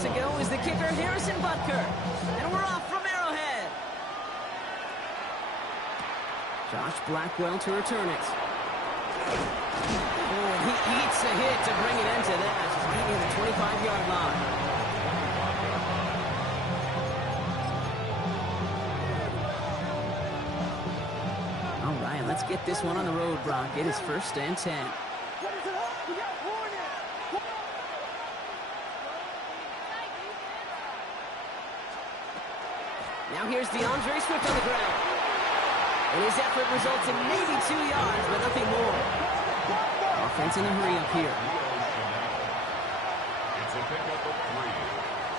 minutes ago is the kicker, Harrison Butker. And we're off from Arrowhead. Josh Blackwell to return it. Oh, he eats a hit to bring it into that. Right near the 25-yard line. All right, let's get this one on the road, Brock. It is 1st and 10. Now here's DeAndre Swift on the ground. And his effort results in maybe 2 yards, but nothing more. Offense in a hurry up here. It's a pickup of 3.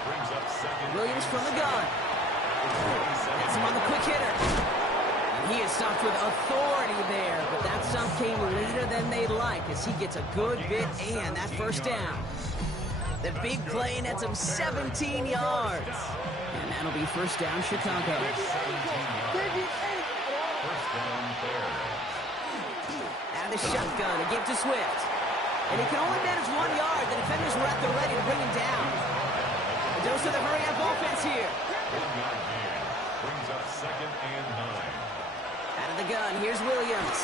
Brings up second. Williams from the gun. That's him on the quick hitter. And he is stopped with authority there, but that stop came later than they'd like as he gets a good bit and that first down. The big play nets him 17 yards. And that'll be first down, Chicago. Out of the shotgun, a give to Swift. And he can only manage 1 yard. The defenders were at the ready to bring him down. A dose of the hurry-up offense here. Brings up second and 9. Out of the gun, here's Williams.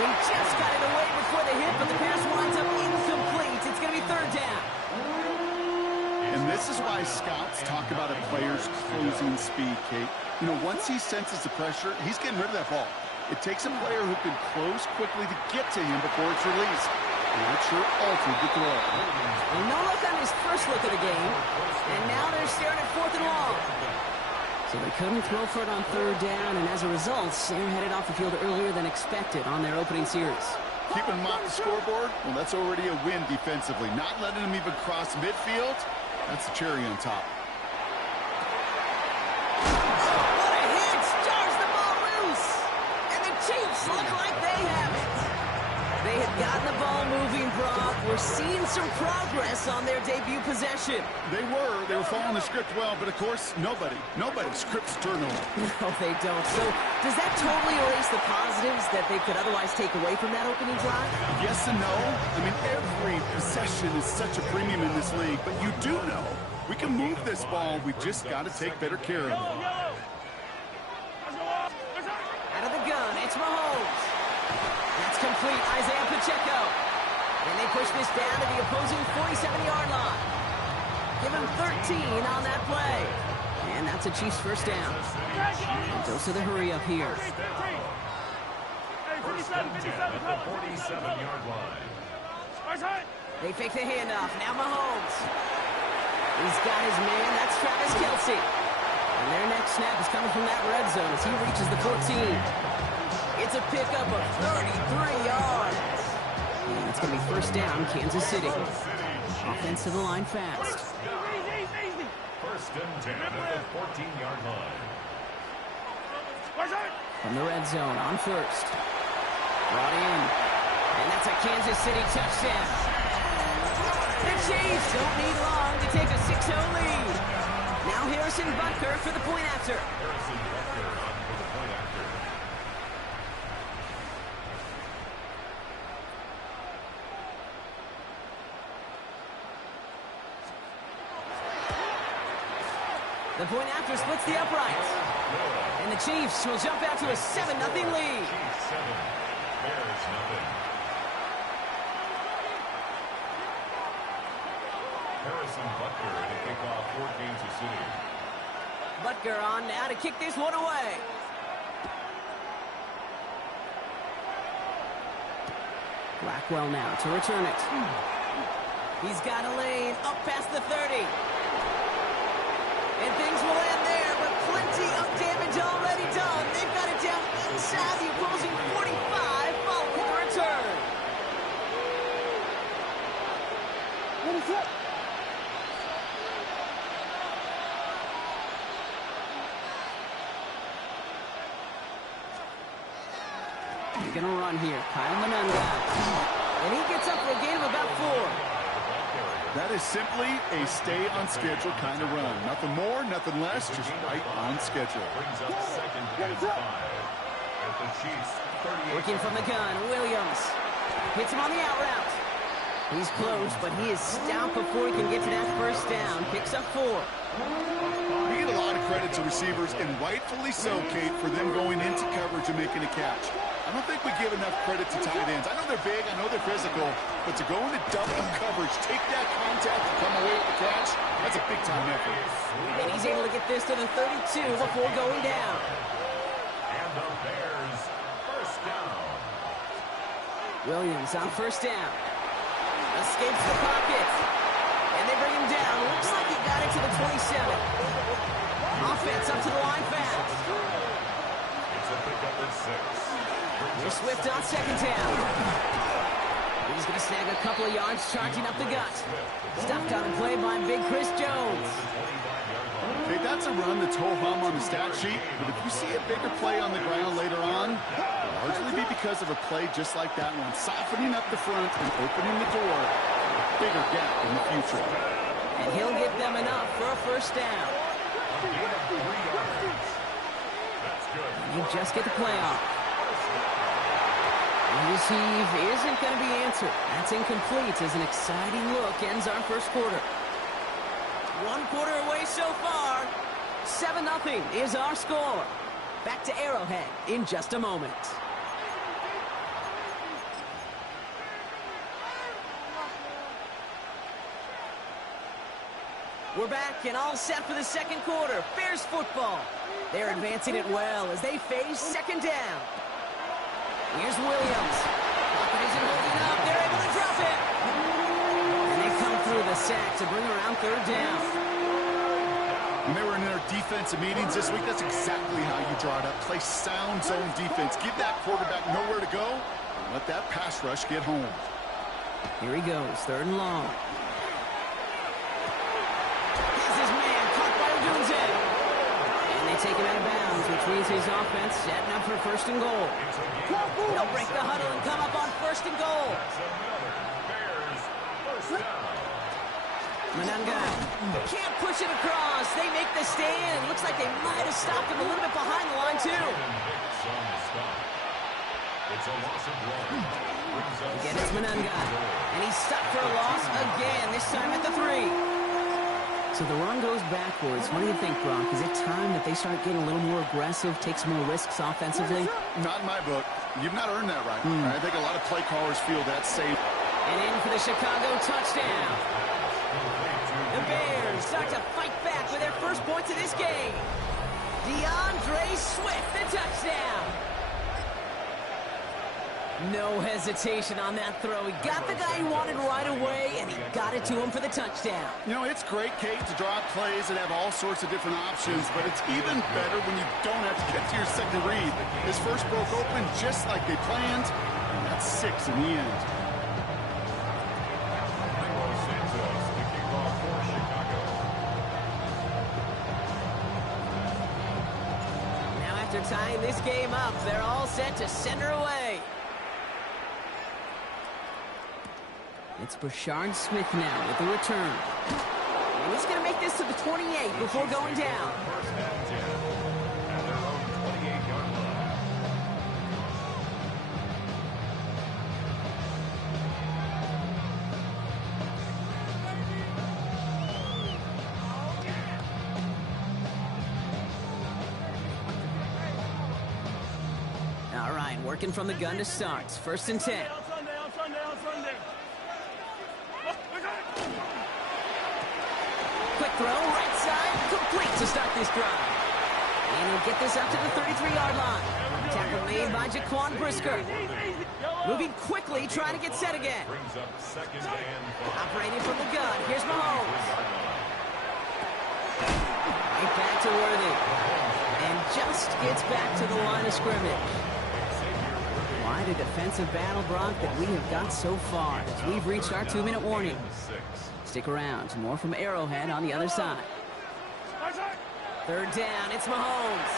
He just got it away before the hit, but the pass winds up incomplete. It's going to be 3rd down. And this is why scouts talk about a player's closing speed, Kate. You know, once he senses the pressure, he's getting rid of that ball. It takes a player who can close quickly to get to him before it's released. And that sure altered the throw. Well, no look on his first look at the game. And now they're staring at 4th and long. So they couldn't throw for it on 3rd down, and as a result, they're headed off the field earlier than expected on their opening series. Keeping him off the scoreboard, well, that's already a win defensively. Not letting him even cross midfield, that's the cherry on top. What a hit! Jars the ball loose! And the Chiefs look like they have it. They had gotten the ball moving, Brock. We're seeing some progress on their debut possession. They were following the script well, but of course, nobody scripts turnover. No, they don't. So does that totally erase the positives that they could otherwise take away from that opening drive? Yes and no. I mean, every possession is such a premium in this league, but you do know we can move this ball. We just got to take better care of it. Out of the gun, it's Mahomes. That's complete, Isaiah Pacheco. And they push this down to the opposing 47-yard line. Give him 13 on that play. And that's a Chiefs first down. And dose of the hurry up here. First and 10 at the 47-yard line. They fake the handoff. Now Mahomes. He's got his man. That's Travis Kelce. And their next snap is coming from that red zone as he reaches the 14. It's a pickup of 33 yards. And it's going to be first down, Kansas City. Offense to the line fast. First and 10 at the 14-yard line. From the red zone on first. Brought in. And that's a Kansas City touchdown. The Chiefs don't need long to take a 6-0 lead. Now Harrison Butker for the point after. Harrison Butker on for the point after. The point after splits the uprights. And the Chiefs will jump out to a 7-0 lead. Chiefs 7, Bears nothing. Harrison Butker to kick off for Kansas City. Butker on now to kick this one away. Blackwell now to return it. He's got a lane up past the 30. And things will end there, but plenty of damage already done. They've got it down inside the opposing 45 following the return. What is it? They're going to run here. Kyle Manunga. And he gets up for a gain of about 4. That is simply a stay-on-schedule kind of run. Nothing more, nothing less, just right on schedule. Brings up second and 5 at the Chiefs 38. Working from the gun, Williams. Hits him on the out route. He's close, but he is stout before he can get to that first down. Picks up 4. We get a lot of credit to receivers, and rightfully so, Kate, for them going into coverage and making a catch. I don't think we give enough credit to tight ends. I know they're big, I know they're physical, but to go into double coverage, take that contact, and come away with the catch, that's a big-time effort. And he's able to get this to the 32 before going down. And the Bears, first down. Williams on first down. Escapes the pocket. And they bring him down. Looks like he got it to the 27. Offense up to the line fast. It's a pickup of 6. Here's Swift on second down. He's going to snag a couple of yards, charging up the gut. Stopped on the play by Big Chris Jones. Okay, that's a run that's ho-hum on the stat sheet, but if you see a bigger play on the ground later on, it'll largely be because of a play just like that one, softening up the front and opening the door. Bigger gap in the future. And he'll get them enough for a first down. You just get the play off. The receive isn't going to be answered. That's incomplete as an exciting look ends our first quarter. 1 quarter away so far. 7-0 is our score. Back to Arrowhead in just a moment. We're back and all set for the second quarter. Bears football. They're advancing it well as they face second down. Here's Williams. Pocket isn't holding up. They're able to drop it. And they come through the sack to bring around third down. When they were in their defensive meetings this week, that's exactly how you draw it up. Play sound zone defense. Give that quarterback nowhere to go and let that pass rush get home. Here he goes, third and long. Here's his man, caught by Odunze. And they take him out of bounds, which means his offense setting up for first and goal. They'll break the huddle and come up on first and goal. Mananga can't push it across. They make the stand. Looks like they might have stopped him a little bit behind the line, too. Again, it's Mananga. And he's stopped for a loss again, this time at the 3. So the run goes backwards. What do you think, Brock? Is it time that they start getting a little more aggressive, take some more risks offensively? Not in my book. You've not earned that right. I think a lot of play callers feel that's safe. And in for the Chicago touchdown. The Bears start to fight back with their first points of this game. DeAndre Swift, the touchdown. No hesitation on that throw. He got the guy he wanted right away, and he got it to him for the touchdown. You know, it's great, Kate, to draw up plays that have all sorts of different options, but it's even better when you don't have to get to your second read. His first broke open just like they planned, and that's 6 in the end. Now after tying this game up, they're all set to send her away. It's Brashard Smith now with the return. And he's going to make this to the 28 before going down. All right, working from the gun to start. First and 10. Quick throw, right side, complete to start this drive. And he'll get this up to the 33-yard line. Tackle made by Jaquan Brisker. Moving quickly, trying to get set again. Operating from the gun, here's Mahomes. Right back to Worthy. And just gets back to the line of scrimmage. Quite a defensive battle, Brock, that we have got so far as we've reached our 2-minute warning. Stick around. More from Arrowhead on the other side. Third down. It's Mahomes.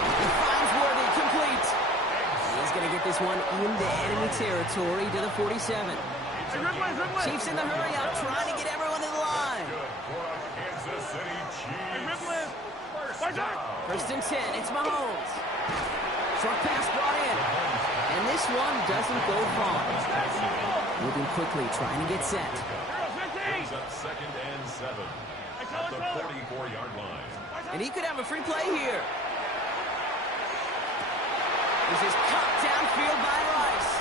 He finds Worthy. Complete. He's going to get this one into enemy territory to the 47. Chiefs in the hurry up, trying to get everyone to the line. First and 10. It's Mahomes. Short pass brought in. And this one doesn't go far. Moving quickly, trying to get set. Brings up 2nd and 7 at the 44-yard line. And he could have a free play here. This is cut downfield by Rice.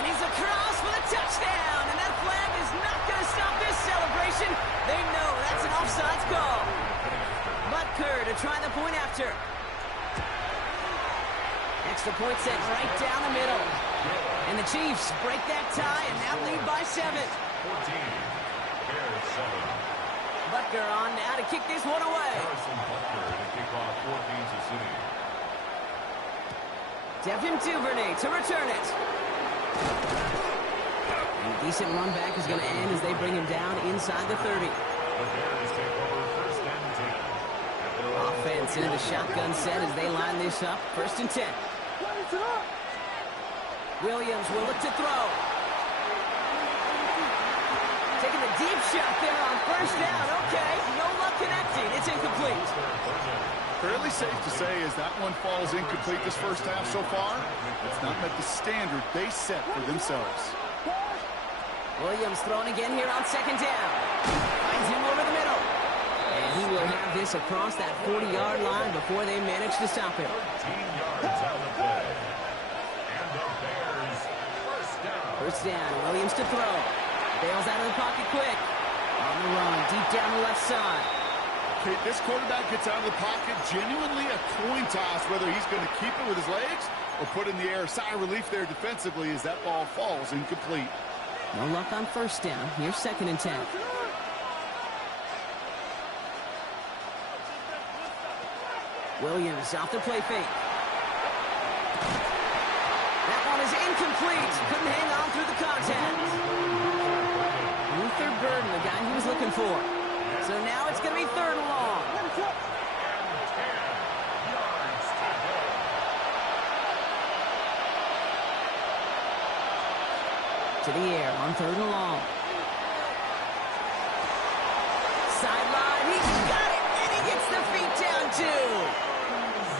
And he's across for the touchdown. And that flag is not going to stop this celebration. They know that's an offsides call. Butker to try the point after. Extra point set right down the middle. And the Chiefs break that tie and now lead by 7. 14. Bears 7. Butker on now to kick this one away. Harrison Butker to kick off for Kansas City. Devin Duvernay to return it. And a decent run back is going to end as they bring him down inside the 30. The Bears take over 1st and 10. Offense into the shotgun set as they line this up. 1st and 10. Williams will look to throw. Taking a deep shot there on 1st down. Okay, no luck connecting. It's incomplete. Fairly safe to say as that one falls incomplete this first half so far. It's not met the standard they set for themselves. Williams throwing again here on 2nd down. Finds him over the middle. And he will have this across that 40-yard line before they manage to stop him. 13 yards on the play. And the Bears 1st down. 1st down, Williams to throw. Bails out of the pocket quick. On the run, deep down the left side. Okay, this quarterback gets out of the pocket, genuinely a coin toss whether he's going to keep it with his legs or put in the air. Sigh of relief there defensively as that ball falls incomplete. No luck on 1st down. Here's 2nd and 10. Williams off the play fake. That one is incomplete. Couldn't hang on through the contact. Luther Burden, the guy he was looking for. So now it's going to be 3rd and long. To the air on 3rd and long. Sideline, he's got it, and he gets the feet down too.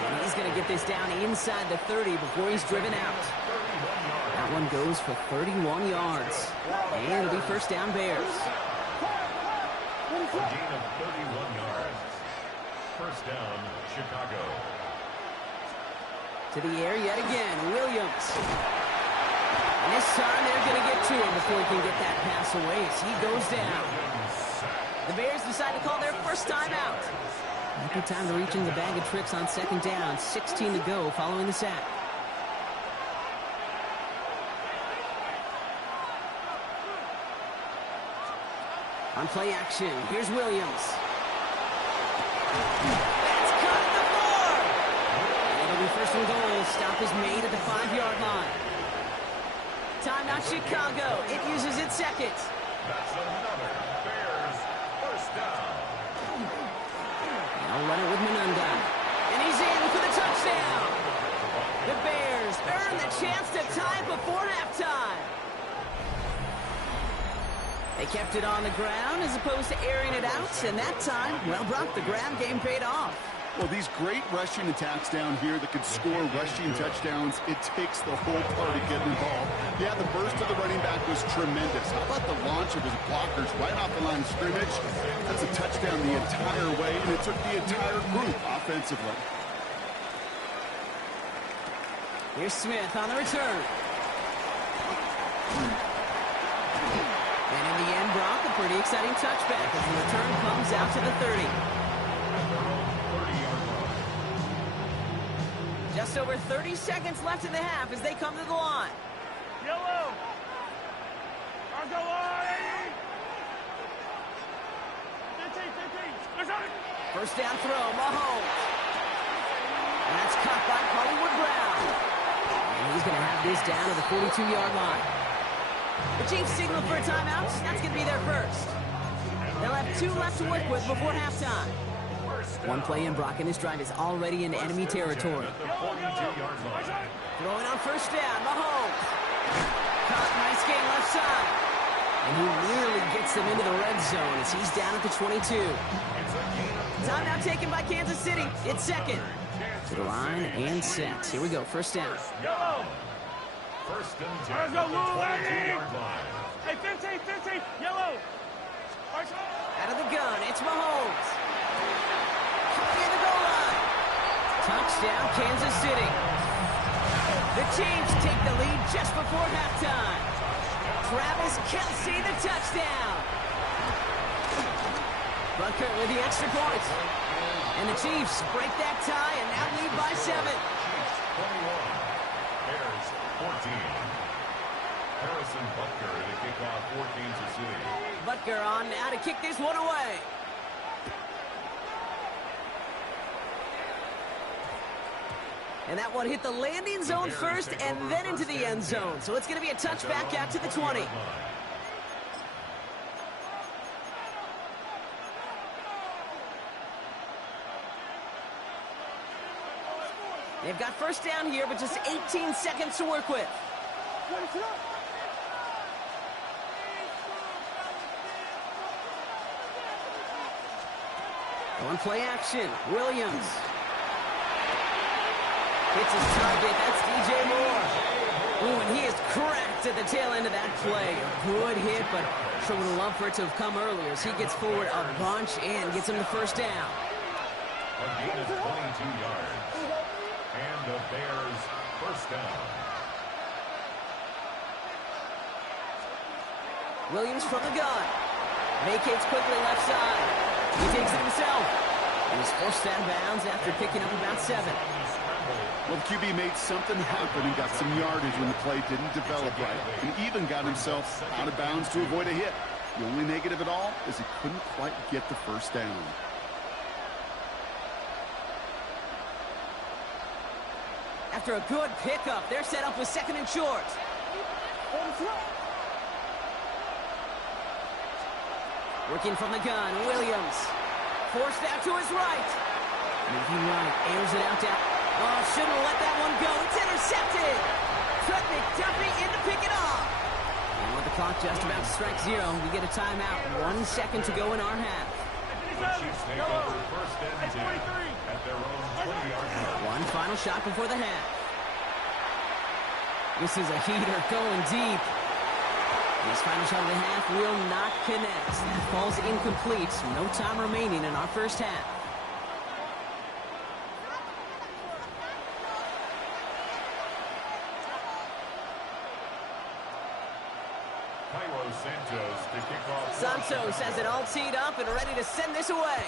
And he's going to get this down inside the 30 before he's driven out. That one goes for 31 yards. And it'll be 1st down Bears. A gain of 31 yards. 1st down, Chicago. To the air yet again, Williams. And this time they're going to get to him before he can get that pass away as he goes down. The Bears decide to call their 1st time out. Not good time to reach into the bag of tricks on 2nd down. 16 to go following the sack. On play action, here's Williams. That's cut at the 4. And it'll be 1st and goal. Stop is made at the 5-yard line. Timeout Chicago. It uses its 2nd. That's another Bears 1st down. Now run it with Menunda. And he's in for the touchdown. The Bears earn the chance to tie it before halftime. They kept it on the ground as opposed to airing it out, and that time, well, Brock, the ground game paid off. Well, these great rushing attacks down here that can score rushing touchdowns, it takes the whole party getting involved. Yeah, the burst of the running back was tremendous. How about the launch of his blockers right off the line of scrimmage? That's a touchdown the entire way, and it took the entire group offensively. Here's Smith on the return. And in the end, Brock, a pretty exciting touchback as the return comes out to the 30. Just over 30 seconds left in the half as they come to the line. Yellow. I'll go on. 15. 1st down throw, Mahomes. And that's caught by Hollywood Brown. And he's going to have this down to the 42-yard line. The Chiefs signal for a timeout. That's going to be their 1st. They'll have 2 left to work with before halftime. One play in, Brock, and this drive is already in enemy territory. Throwing on 1st down, Mahomes. Caught, nice gain left side. And he nearly gets them into the red zone as he's down at the 22. Timeout taken by Kansas City. It's 2nd. To the line and set. Here we go, 1st down. First and 10 Let's at go, the Lou, 22-yard line. Hey, 15, yellow. Out of the gun, it's Mahomes. Near the goal line. Touchdown, Kansas City. The Chiefs take the lead just before halftime. Travis Kelce, the touchdown. Butker with the extra point. And the Chiefs break that tie and now lead by 7. 21. Bears 14. Harrison Butker to kick off for Kansas City. Butker on now to kick this one away. And that one hit the landing zone first and then into the end zone. So it's going to be a touchback out to the 20. They've got first down here, but just 18 seconds to work with. On play action, Williams. Hits his target, that's DJ Moore. Ooh, and he is cracked at the tail end of that play. A good hit, but sure would love for it to have come earlier as he gets forward a bunch and gets him the first down. A gain of 22 yards. And the Bears first down. Williams from the gun. Vacates quickly left side. He takes it himself. And he's forced out of bounds after picking up about 7. Well, the QB made something happen and got some yardage when the play didn't develop right. And even got himself out of bounds to avoid a hit. The only negative at all is he couldn't quite get the first down. After a good pickup, they're set up with second and short. Working from the gun, Williams. Forced out to his right. Moving right, airs it out down. Oh, shouldn't let that one go. It's intercepted. Trent McDuffie in to pick it off. And with the clock just about to strike 0, we get a timeout. 1 second to go in our half. The Chiefs take over first and 10 at their own 20-yard line. One final shot before the half. This is a heater going deep. This final shot of the half will not connect. That falls incomplete. No time remaining in our first half. Santos to kick off. Santos has it all teed up and ready to send this away.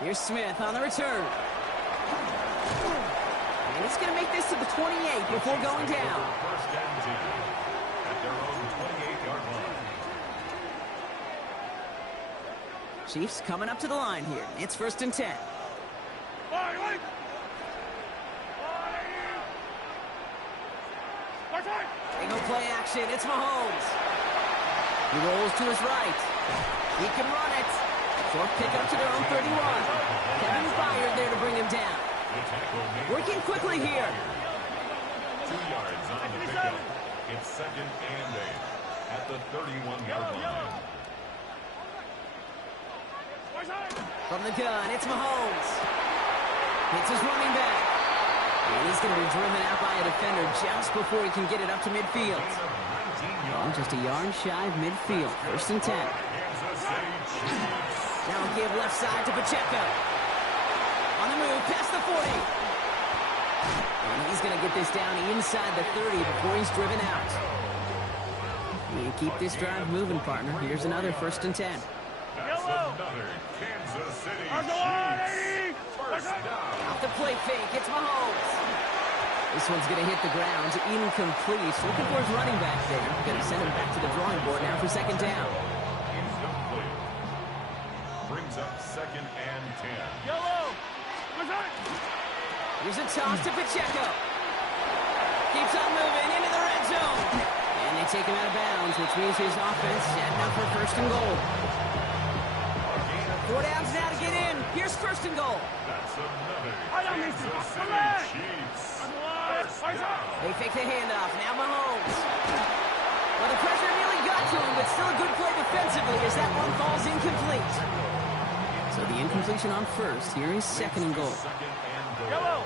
Here's Smith on the return. And he's going to make this to the 28 before going down. First and 10 at their own 28-yard line. Chiefs coming up to the line here. It's first and 10. They go play action. It's Mahomes. He rolls to his right. He can run it. Short pickup to their own 31. Kevin Byard there to bring him down. Working quickly here. 2 yards on the pickup. It's second and 8 at the 31-yard line. From the gun, it's Mahomes. Hits his running back. And he's going to be driven out by a defender just before he can get it up to midfield. Oh, just a yard shy of midfield. First and 10. Now a give left side to Pacheco. On the move, past the 40. And he's going to get this down inside the 30 before he's driven out. You keep this drive moving, partner. Here's another first and 10. That's another Kansas City Chiefs first down. Off the play fake, it's Mahomes. This one's going to hit the ground, incomplete. Looking for his running back there. Going to send him back to the drawing board now for second down. Incomplete. Brings up second and 10. Here's a toss to Pacheco. Keeps on moving into the red zone. And they take him out of bounds, which means his offense setting up for first and goal. 4 downs now to get in. Here's first and goal. That's another Kansas City Chiefs first down. They fake the handoff. Now Mahomes. Well, the pressure nearly got to him, but still a good play defensively as that one falls incomplete. So the incompletion on first. Here is second and goal. Second and goal.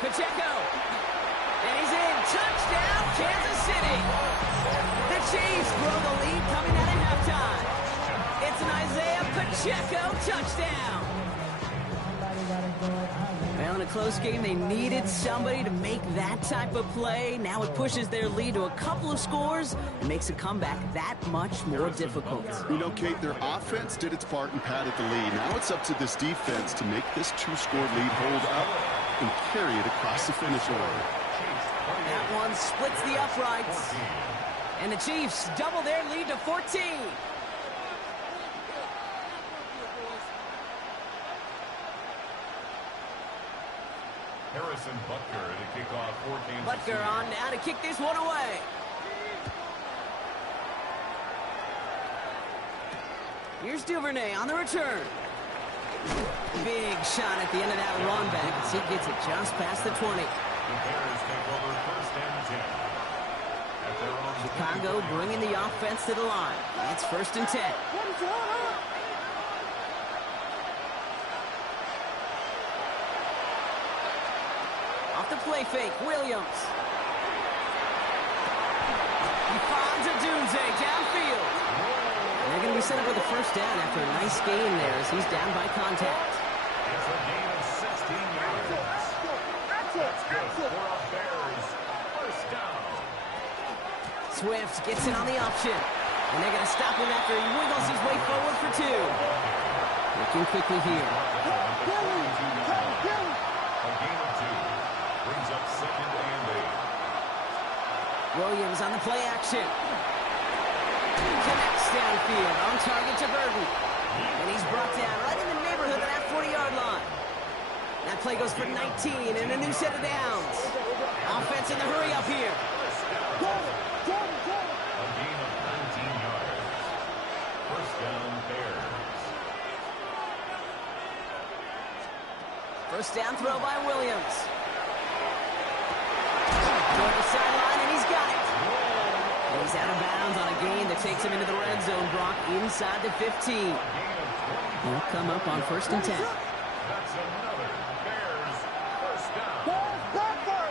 Pacheco. And he's in. Touchdown, Kansas City. The Chiefs grow the lead coming out of halftime. It's an Isaiah Pacheco touchdown. Well, in a close game, they needed somebody to make that type of play. Now it pushes their lead to a couple of scores and makes a comeback that much more difficult. You know, Kate, their offense did its part and padded the lead. Now it's up to this defense to make this two-score lead hold up and carry it across the finish line. That one splits the uprights. And the Chiefs double their lead to 14. Harrison Butker to kick off for Kansas Butker City. on now to kick this one away. Here's Duvernay on the return. Big shot at the end of that run back as he gets it just past the 20. The Bears take over first and 10. At their own Chicago bringing the offense to the line. It's first and 10. Off the play fake, Williams. He finds a Dunze downfield. And they're going to be set up with a first down after a nice gain there as he's down by contact. It's a gain of 16 yards. That's good for a Bears first down. Swift gets it on the option. And they're going to stop him after he wiggles his way forward for 2. Looking quickly here. A gain of 2. Brings up second and 8. Williams on the play action. Connects downfield on target to Burton. And he's brought down right in the neighborhood of that 40-yard line. That play goes for 19 and a new set of downs. Offense in the hurry up here. A gain of 19 yards. First down, Bears. First down throw by Williams. Toward the sideline, and he's got it. And he's out of bounds on a gain that takes him into the red zone, Brock, inside the 15. He'll come up on first and 10. That's another Bears first down.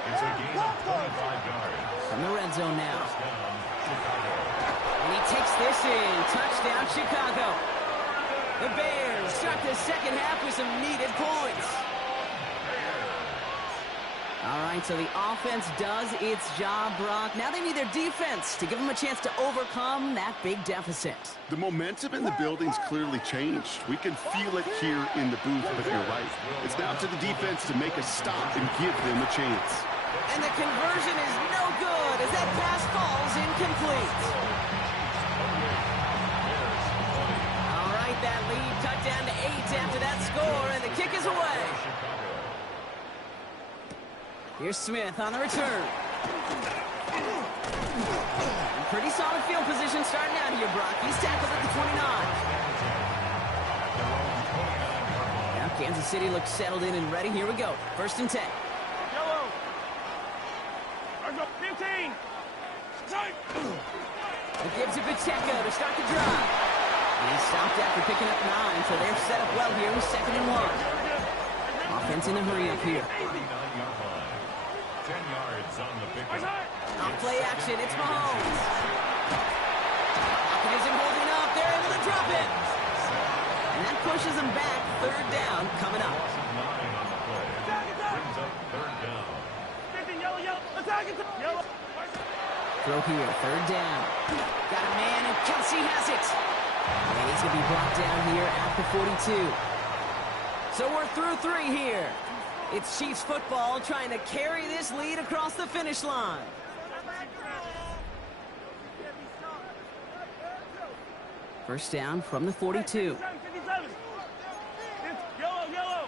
It's a gain of 25 yards. From the red zone now. First down, Chicago. And he takes this in. Touchdown, Chicago. The Bears start the second half with some needed points. All right, so the offense does its job, Brock. Now they need their defense to give them a chance to overcome that big deficit. The momentum in the building's clearly changed. We can feel it here in the booth, but you're right. It's now to the defense to make a stop and give them a chance. And the conversion is no good as that pass falls incomplete. All right, that lead cut down to 8 after that score, and the kick is away. Here's Smith on the return. Pretty solid field position starting out here, Brock. He's tackled at the 29. Now Kansas City looks settled in and ready. Here we go. First and 10. Yellow. 15. It gives it Pacheco to start the drive. And he stopped after picking up 9, so they're set up well here with second and 1. Offense in the hurry up here. 39-yard line. 10 yards on the pickup. Off play action, it's Mahomes. Hopkins isn't holding up. They're able to drop it. And that pushes them back. Third down coming up. 9 on the play. Brings up third down. 15, yellow. Attack it. Yellow. Throw here, third down. Got a man, and Kelsey has it. And he's going to be brought down here at the 42. So we're through 3 here. It's Chiefs football trying to carry this lead across the finish line. First down from the 42. 57. Yellow.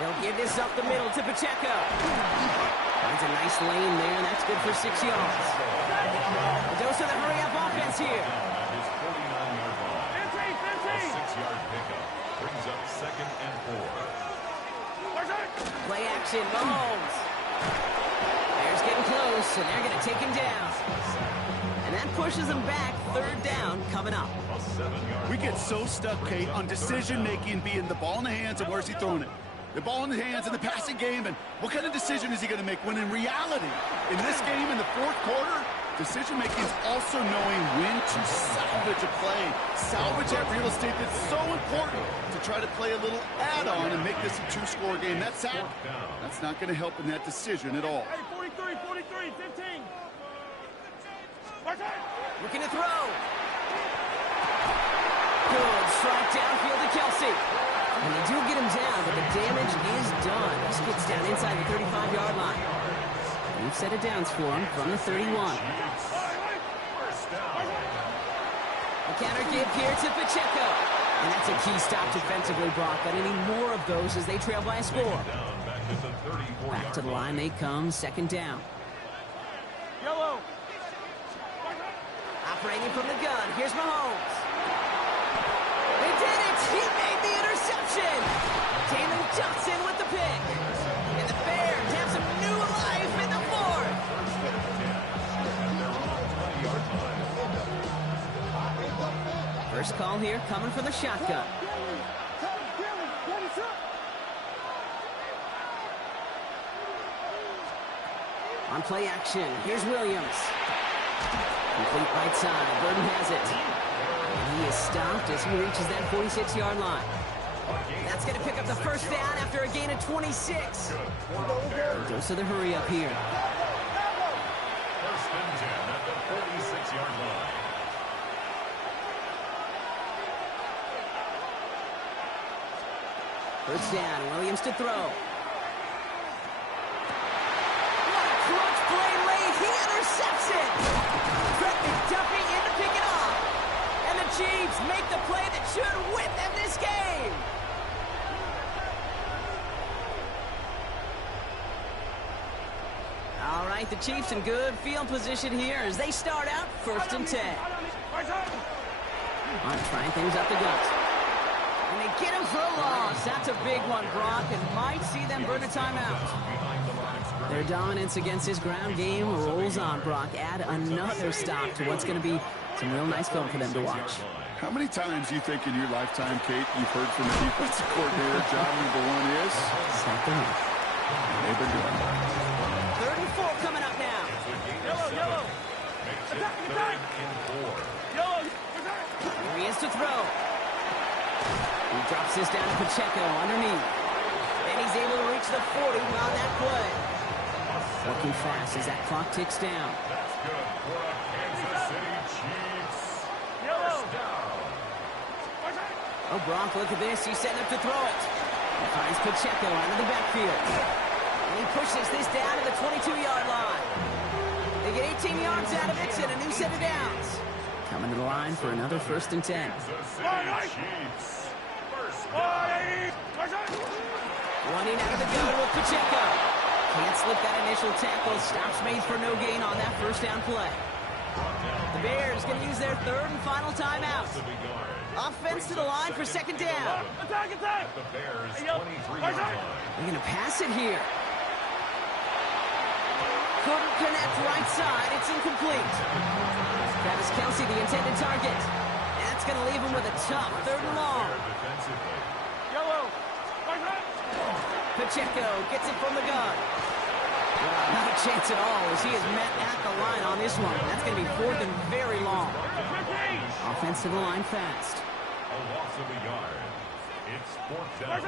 They'll give this up the middle to Pacheco. Finds a nice lane there, and that's good for 6 yards. A dose of the hurry-up offense here. At his 49-yard line. 15. A 6-yard pickup. Brings up second and 4. Play action, Mahomes. Bears getting close, and they're going to take him down. And that pushes them back. Third down coming up. We get so stuck, Kate, on decision-making being the ball in the hands and where's he throwing it. The ball in the hands in the passing game, and what kind of decision is he going to make when in reality, in this game in the fourth quarter, decision-making is also knowing when to salvage a play. Salvage that real estate that's so important to try to play a little add-on and make this a two-score game. That's not going to help in that decision at all. Hey, 43, 43, 15. Looking to throw. Good strike downfield to Kelsey. And they do get him down, but the damage is done. This gets down inside the 35-yard line. We've set it downs for him from the 31. A counter give here to Pacheco. And that's a key stop defensively, Brock. But any more of those as they trail by a score. Back to the line they come, second down. Yellow. Operating from the gun, here's Mahomes. They did it! He made the interception! Jalen Johnson with the pick. And the Bears have some new life in the fourth. First call here coming from the shotgun. On play action, here's Williams. Complete right side, Burton has it. And he is stopped as he reaches that 46-yard line. That's going to pick up the first down after a gain of 26. Dose of the hurry up here. First and 10 at the 46-yard line. First down, Williams to throw. What a clutch play late. He intercepts it. Brett McDuffie in to pick it off. And the Chiefs make the play that should win them this game. All right, the Chiefs in good field position here as they start out first and 10. On trying things up the gut. And they get him for a loss. That's a big one, Brock, and might see them burn a timeout. Their dominance against his ground game rolls on, Brock. Add another stop to what's going to be some real nice film for them to watch. How many times do you think in your lifetime, Kate, you've heard from the defensive coordinator, job number one is? Something. They've been doing it. Third and 4 coming up now. Yellow, yellow. Attack, attack. Yellow. Here he is to throw. He drops this down to Pacheco underneath. And he's able to reach the 40 on that play. Working fast as that clock ticks down. That's good for a Kansas City Chiefs. Yellow. First down. Oh, Brock, look at this. He's setting up to throw it. He finds Pacheco out of the backfield. And he pushes this down to the 22-yard line. They get 18 yards out of it and a new set of downs. Coming to the line for another first and 10. Kansas City Chiefs. First down. Running out of the gun with Pacheco. Can't slip that initial tackle. Stops made for no gain on that first down play. The Bears going to use their third and final timeout. Offense to the line for second down. Attack, attack. The Bears 23-yard line. They're going to pass it here. Couldn't connect right side. It's incomplete. Travis Kelsey, the intended target. That's going to leave him with a tough third and long. Yellow. Pacheco gets it from the gun. Not a chance at all as he is met at the line on this one. That's going to be fourth and very long. Offense to the line fast. A loss of a yard. It's fourth down.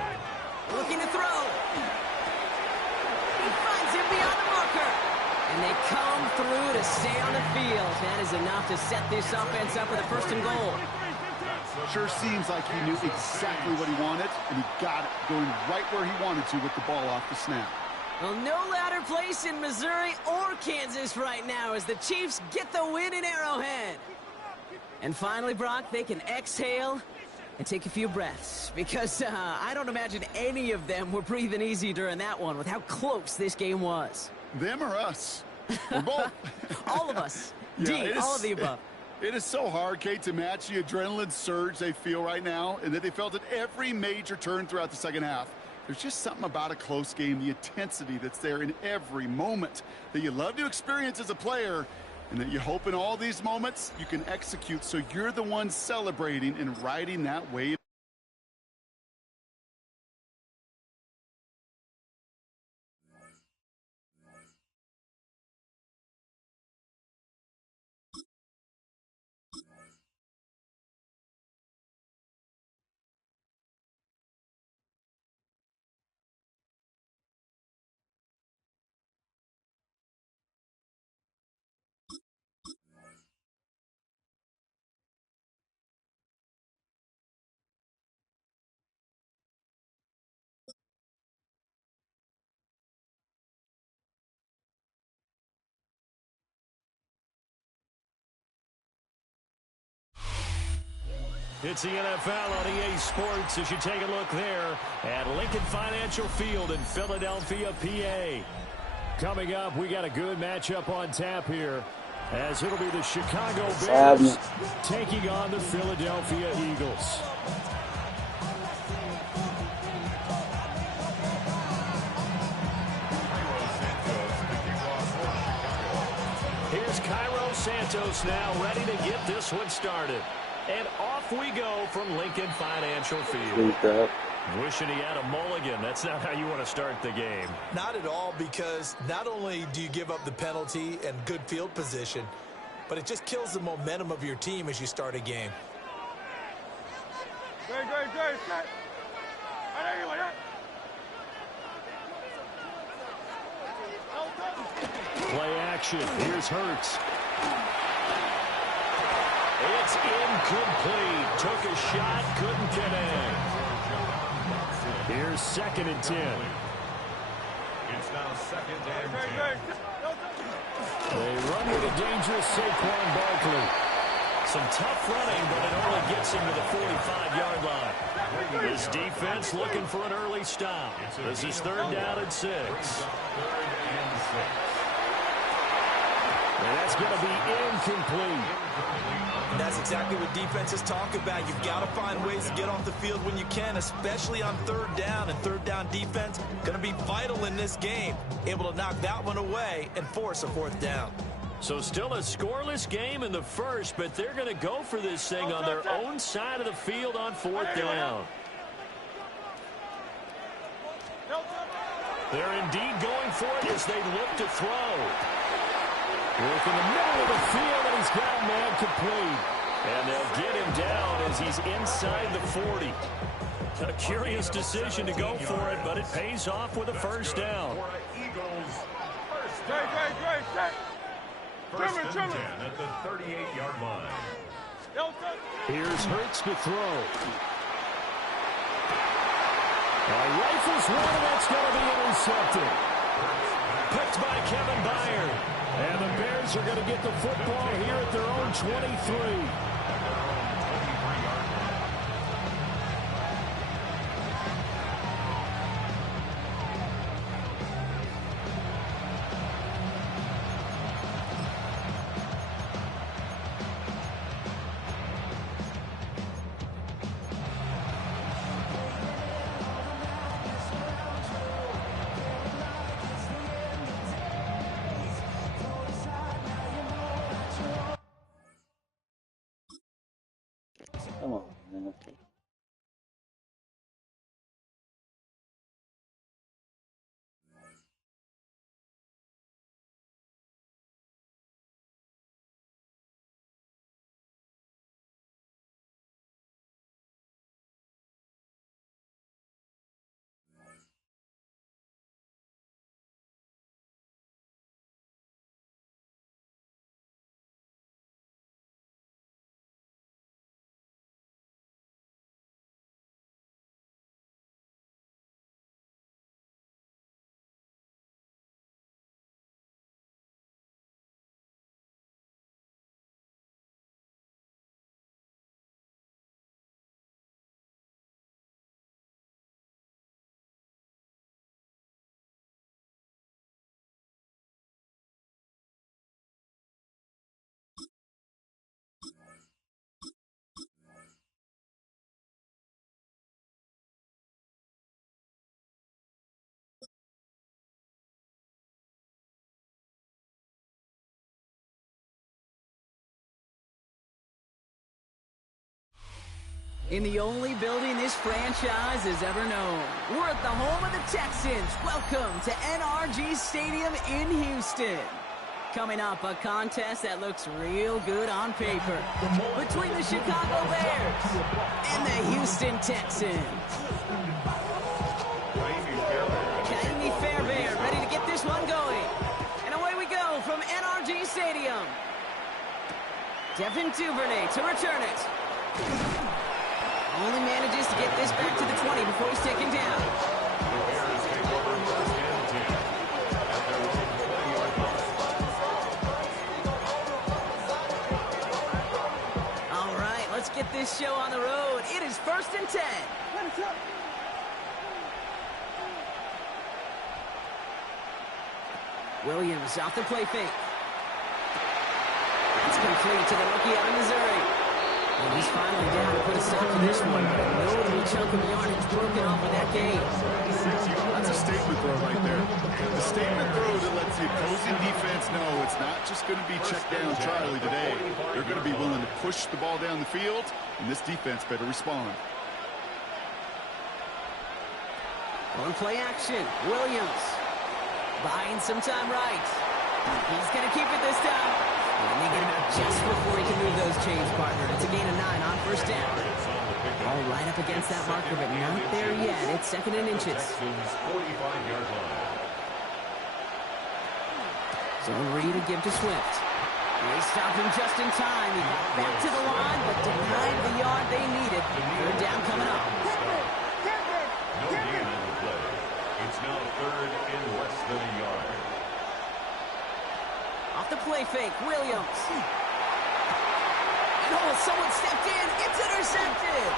Looking to throw. He finds him beyond the marker. And they come through to stay on the field. That is enough to set this offense up with a first and goal. Sure seems like he knew exactly what he wanted, and he got it, going right where he wanted to with the ball off the snap. Well, no louder place in Missouri or Kansas right now as the Chiefs get the win in Arrowhead. And finally, Brock, they can exhale and take a few breaths because I don't imagine any of them were breathing easy during that one with how close this game was. Them or us? We're both. All of us. Yeah, D, all of the above. It is so hard, Kate, to match the adrenaline surge they feel right now and that they felt at every major turn throughout the second half. There's just something about a close game, the intensity that's there in every moment that you love to experience as a player and that you hope in all these moments you can execute so you're the one celebrating and riding that wave. It's the NFL on EA Sports as you take a look there at Lincoln Financial Field in Philadelphia, PA. Coming up, we got a good matchup on tap here as it'll be the Chicago Bears taking on the Philadelphia Eagles. Here's Cairo Santos now ready to get this one started. And off we go from Lincoln Financial Field. Wishing he had a mulligan. That's not how you want to start the game. Not at all, because not only do you give up the penalty and good field position, but it just kills the momentum of your team as you start a game. Play action. Here's Hurts. It's incomplete. Took a shot, couldn't connect. Here's 2nd and 10. It's now 2nd and 10. They run with a dangerous Saquon Barkley. Some tough running, but it only gets him to the 45-yard line. This defense looking for an early stop. This is 3rd down and 6. 3rd and 6. And that's going to be incomplete. And that's exactly what defenses talk about. You've got to find ways to get off the field when you can, especially on 3rd down. And 3rd down defense going to be vital in this game. Able to knock that one away and force a 4th down. So still a scoreless game in the first, but they're going to go for this thing on their own side of the field on 4th down. They're indeed going for it as they look to throw. Work in the middle of the field, and he's got a man complete. And they'll get him down as he's inside the 40. A curious decision to go for it, but it pays off with a 1st down. Eagles, 1st down. 1st and 10 at the 38-yard line. Here's Hurts to throw. Rifles one, and that's going to be intercepted. Picked by Kevin Byard. And the Bears are going to get the football here at their own 23. Come on, man. In the only building this franchise has ever known. We're at the home of the Texans. Welcome to NRG Stadium in Houston. Coming up, a contest that looks real good on paper between the Chicago Bears and the Houston Texans. Kaimi Fairbairn ready to get this one going. And away we go from NRG Stadium. Devin Duvernay to return it. Only manages to get this back to the 20 before he's taken down. All right, let's get get this show on the road. It is 1st and 10. Williams off the play fake. It's complete to the rookie out of Missouri. And he's finally down to put a stop to this one. But a notable chunk of yardage broken off of that game. That's a statement throw right there. The statement throw that lets the opposing defense know it's not just going to be check down Charlie today. They're going to be willing to push the ball down the field, and this defense better respond. On play action, Williams buying some time right. He's going to keep it this time. And they get him out just before he can move those chains, partner. It's a gain of 9 on 1st down. All right up against that marker, but not there yet. It's 2nd and inches. Zone ready to give to Swift. They stopped him just in time. He got back to the line, but denied the yard they needed. 3rd down coming up. No gain on the play. It's now 3rd and less than a yard. Off the play fake, Williams. And someone stepped in. It's intercepted.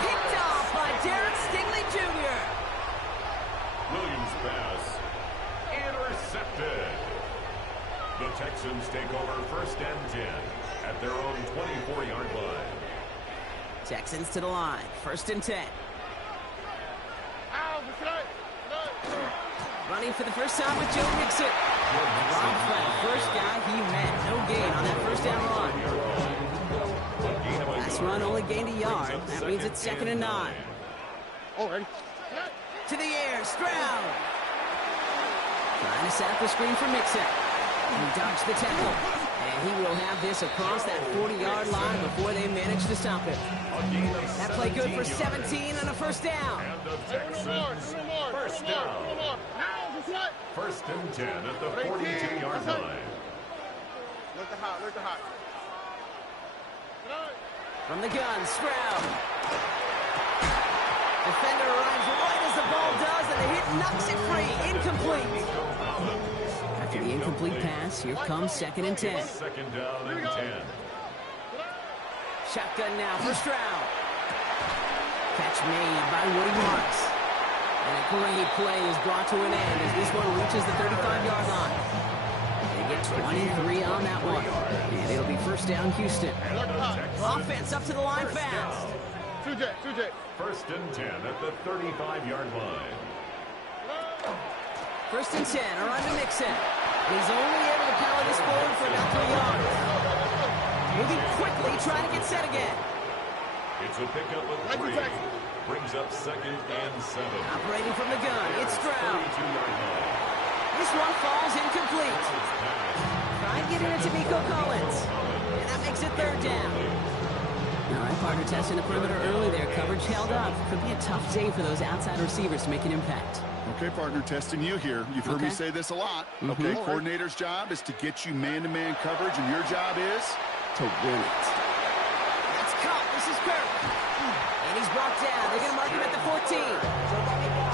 Picked off by Derek Stingley Jr. Williams pass intercepted. The Texans take over 1st and 10 at their own 24-yard line. Texans to the line. 1st and 10. Running for the first time with Joe Mixon. Robbed by the first guy he met. No gain on that 1st down run. Last run only gained a yard. That means it's 2nd and 9. To the air, Stroud. Trying to set up the screen for Mixon. He dodged the tackle. And he will have this across that 40-yard line before they manage to stop him. That play good for 17 and a 1st down. And the Texans, 1st down. 1st and 10 at the 42-yard line. From the gun, Stroud. Defender arrives right as the ball does, and the hit knocks it free. Incomplete. After the incomplete pass, here comes 2nd and 10. 2nd down and 10. Shotgun now for Stroud. Catch made by Woody Marks. And a great play is brought to an end as this one reaches the 35-yard line. They get 23 on that one. And it'll be 1st down, Houston. Offense up to the line fast. 1st and 10 at the 35-yard line. 1st and 10, around to Mixon. He's only able to power this forward for about 3 yards. Moving quickly, trying to get set again. It's a pickup of 3. Brings up 2nd and 7. Operating from the gun, it's Stroud. 32-yard line. This one falls incomplete. Try and get it into Nico Collins. And that makes it 3rd down. All right, partner testing the perimeter early there. Coverage held up. Could be a tough day for those outside receivers to make an impact. Okay, partner, testing you here. You've heard me say this a lot. Okay, coordinator's job is to get you man-to-man coverage, and your job is to win it. That's caught. This is Kirk. And he's brought down. They're going to mark him at the 14.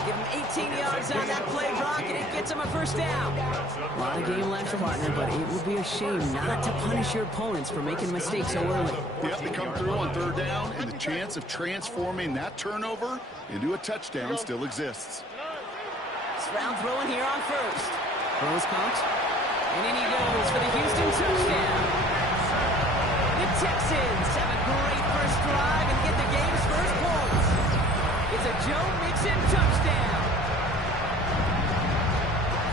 Give him 18 yards on that play, Brock, and it gets him a 1st down. A lot of game left, partner, but it would be a shame not to punish your opponents for making mistakes so early. Yep, they come through on 3rd down, and the chance of transforming that turnover into a touchdown still exists. Stroud throwing here on 1st. Throws caught. And in he goes for the Houston touchdown. The Texans have a great first drive and get the game's first points. It's a Joe Mixon touchdown.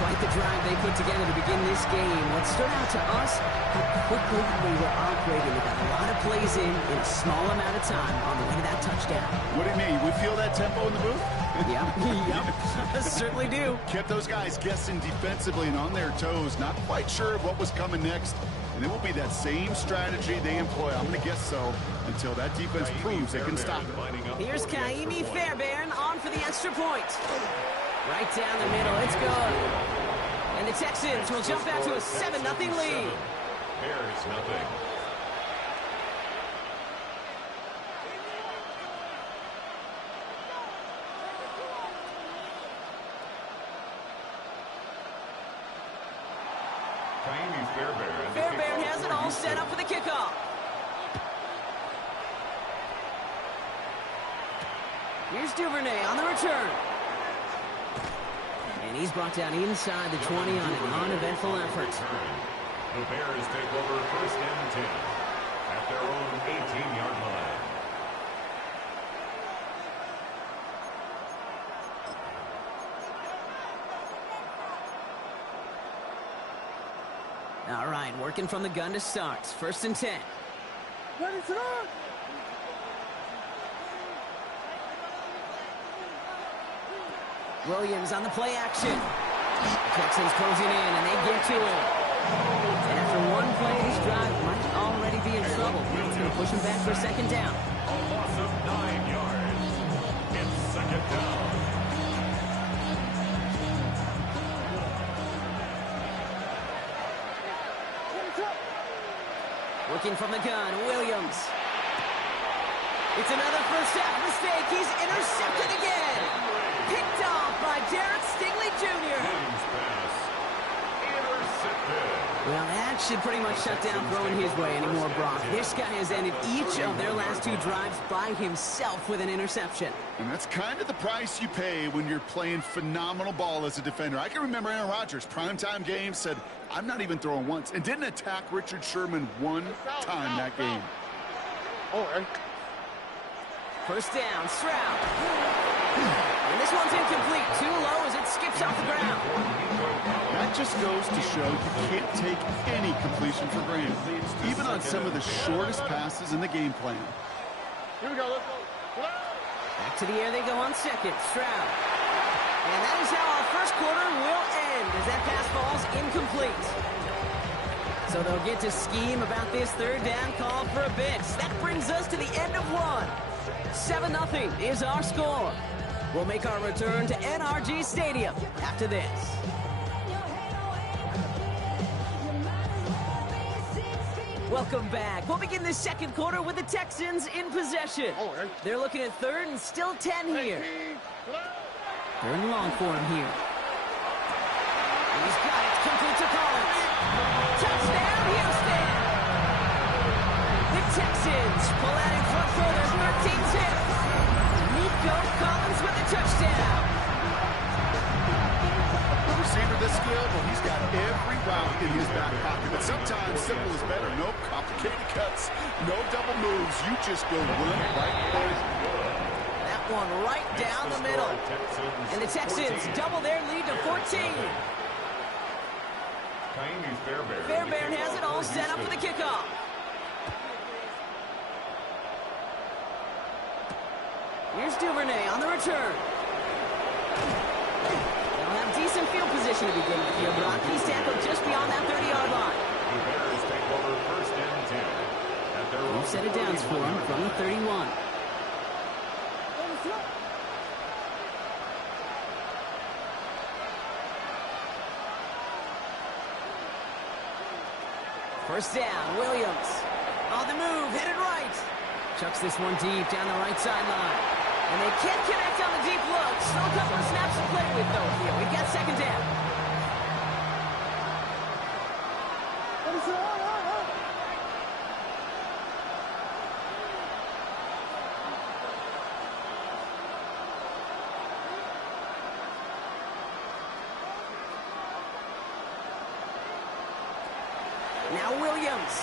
Quite the drive they put together to begin this game. What stood out to us, how quickly they were operating. They got a lot of plays in a small amount of time on the way to that touchdown. What do you mean? We feel that tempo in the booth? Yep. Certainly do. Kept those guys guessing defensively and on their toes, not quite sure of what was coming next. And it will be that same strategy they employ, I'm going to guess so, until that defense proves they can stop it. Here's Kaimi Fairbairn on for the extra point. Right down the middle, it's good. And the Texans will jump out to a 7-0 lead. Bears nothing. Fairbairn has it all set up for the kickoff. Here's Duvernay on the return. And he's brought down inside the 20 on an uneventful effort. The Bears take over first and 10 at their own 18-yard line. All right, working from the gun to start. First and 10. Ready to run. Williams on the play action. Texans closing in, and they get to him. And after one play, this drive might already be in trouble. It's going to push him back for a second down. A loss of 9 yards. It's second down. Working from the gun, Williams. It's another first half mistake. He's intercepted again. Picked off by Derek Stingley Jr. Williams pass. Intercepted. Well, that should pretty much shut down throwing his way anymore, Brock. This guy has ended each of their last 2 drives by himself with an interception. And that's kind of the price you pay when you're playing phenomenal ball as a defender. I can remember Aaron Rodgers, primetime game, said, I'm not even throwing once, and didn't attack Richard Sherman one time that game. First down, Stroud. And this one's incomplete. Too low as it skips off the ground. That just goes to show you can't take any completion for granted, even on some of the shortest passes in the game plan. Here we go. Let's go. Back to the air they go on second. Stroud. And that is how our first quarter will end as that pass falls incomplete. So they'll get to scheme about this third down call for a bit. That brings us to the end of one. 7-0 is our score. We'll make our return to NRG Stadium after this. Welcome back. We'll begin the second quarter with the Texans in possession. They're looking at third and still 10 here. Third and long for him here. He's got it. Complete to Collins. Touchdown, Houston. The Texans pull out in front for their 13th hit. Nico Collins with a touchdown. Receiver this skilled, well, he's got every route in his back pocket. But sometimes simple is better. No complicated cuts, no double moves. You just go run right there. That one right down the middle. And the Texans double their lead to 14. Fairbairn has it all set up for the kickoff. Here's Duvernay on the return. They'll have decent field position to begin with here, Brock. He's tackled just beyond that 30-yard line. The Bears take over first and 10 at their own Set it down for him from the 31. First down, Williams. On the move, headed right. Chucks this one deep down the right sideline. And they can't connect on the deep look. Still a couple of snaps to play with, though, here. We've got second down. Now Williams.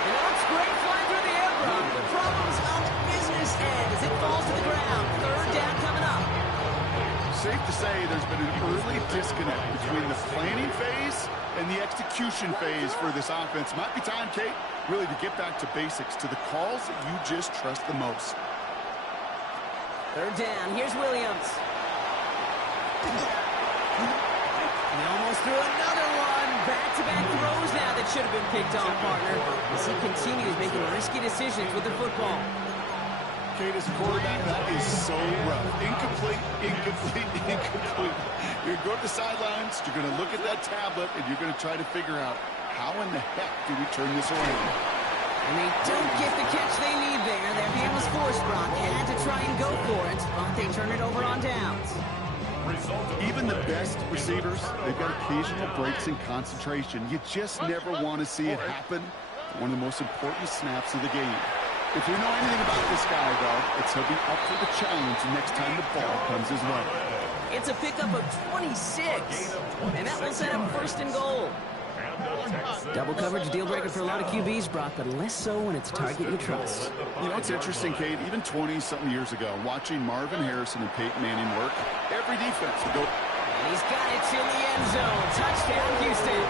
And it looks great flying through the air, Brock. The problem's on the business end as it falls to the ground. Third down coming up. Safe to say there's been an early disconnect between the planning phase and the execution phase for this offense. Might be time, Kate, really to get back to basics, to the calls that you just trust the most. Third down. Here's Williams. He almost threw another one. Back-to-back throws now that should have been picked off, partner, as he continues making risky decisions with the football. Kate, as a quarterback, that is so rough. Incomplete, incomplete, incomplete. You're going to the sidelines, you're going to look at that tablet, and you're going to try to figure out how in the heck do we turn this around. And they don't get the catch they need there. Their hand was forced, Brock. Had to try and go for it, but they turn it over on downs. Even the best receivers, they've got occasional breaks in concentration. You just never want to see it happen. One of the most important snaps of the game. If we know anything about this guy, though, it's he'll be up for the challenge next time the ball comes his way. It's a pickup of 26, and that will set up first and goal. Double coverage, deal breaker for a lot of QBs, Brock, but less so when it's a target you trust. You know, it's interesting, Kate, even 20-something years ago, watching Marvin Harrison and Peyton Manning work, every defense would go. And he's got it to the end zone. Touchdown, Houston.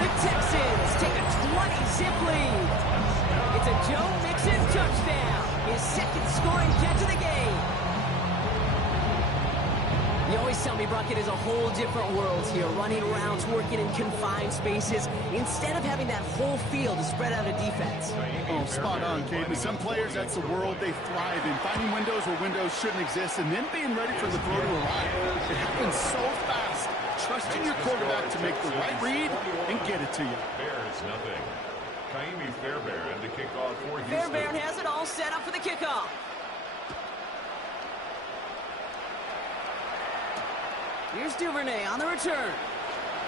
The Texans take a 20-zip lead. It's a Joe Mixon touchdown, his second scoring catch of the game. You always tell me, Brock, it is a whole different world here, running routes, working in confined spaces, instead of having that whole field to spread out a defense. Oh, spot on, Kate. With some players, that's the world they thrive in, finding windows where windows shouldn't exist, and then being ready for the throw to arrive. It happens so fast. Trusting your quarterback to make the right read and get it to you. Bears nothing. Kaimi Fairbairn to kick off for Houston. Fairbairn has it all set up for the kickoff. Here's Duvernay on the return.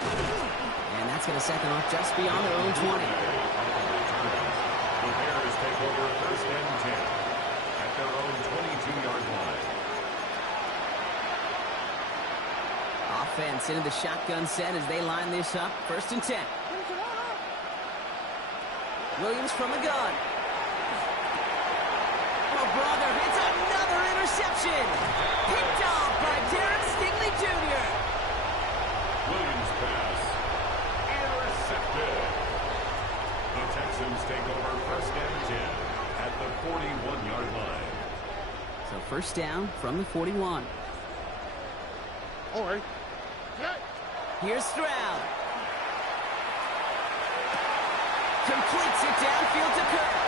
And that's going to set them up just beyond their own 20. The Bears take over first and 10 at their own 22-yard line. Offense into the shotgun set as they line this up. First and 10. Williams from the gun. Oh, brother, it's another interception. Picked off by Derek Stingley Jr. Williams pass. Intercepted. The Texans take over first and 10 at the 41-yard line. So first down from the 41. All right. Here's Stroud. Completes it downfield to Kirk.